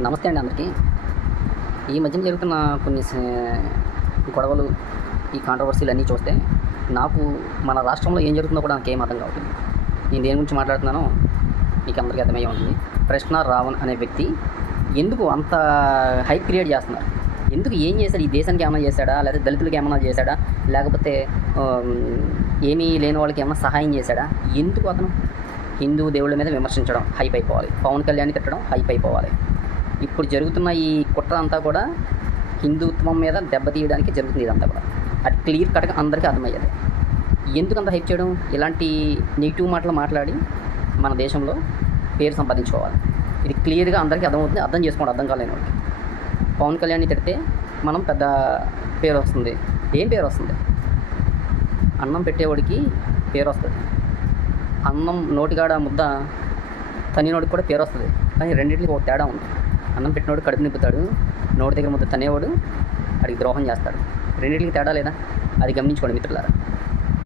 నమస్తే అండి అందరికీ. ఈ మధ్యన జరుగుతున్న కొన్ని గొడవలు, ఈ కాంట్రవర్సీలు అన్నీ చూస్తే నాకు మన రాష్ట్రంలో ఏం జరుగుతుందో కూడా నాకేం అర్థం కావట్లేదు. నేను దేని గురించి మాట్లాడుతున్నానో మీకు అందరికీ అర్థమయ్యే ఉంటుంది. కృష్ణ రావణ్ అనే వ్యక్తి ఎందుకు అంత హైప్ క్రియేట్ చేస్తున్నారు? ఎందుకు ఏం చేశాడు? ఈ దేశానికి ఏమైనా చేశాడా? లేదా దళితులకి ఏమైనా చేశాడా? లేకపోతే ఏమీ లేని వాళ్ళకి ఏమైనా సహాయం చేశాడా? ఎందుకు అతను హిందూ దేవుళ్ళ మీద విమర్శించడం హైప్ అయిపోవాలి, పవన్ కళ్యాణ్ని తిట్టడం హైప్ అయిపోవాలి? ఇప్పుడు జరుగుతున్న ఈ కుట్ర అంతా కూడా హిందుత్వం మీద దెబ్బతీయడానికి జరుగుతుంది. ఇదంతా కూడా అది క్లియర్ కట్గా అందరికీ అర్థమయ్యేది. ఎందుకు అంత హైప్ చేయడం? ఇలాంటి నెగిటివ్ మాటలు మాట్లాడి మన దేశంలో పేరు సంపాదించుకోవాలి. ఇది క్లియర్గా అందరికీ అర్థమవుతుంది. అర్థం చేసుకోండి అర్థం కాలేని వాళ్ళకి. పవన్ కళ్యాణ్ని తిడితే మనం పెద్ద పేరు వస్తుంది. ఏం పేరు వస్తుంది? అన్నం పెట్టేవాడికి పేరు వస్తుంది. అన్నం నోటికాడ ముద్ద తనినోడికి కూడా పేరు వస్తుంది. కానీ రెండింటికి ఒక తేడా ఉంది. అన్నం పెట్టినోడు కడుపు నింపుతాడు, నోటి దగ్గర ముద్ద తనేవాడు అడిగి ద్రోహం చేస్తాడు. రెండింటికి తేడా లేదా? అది గమనించుకోండి మిత్రులారా.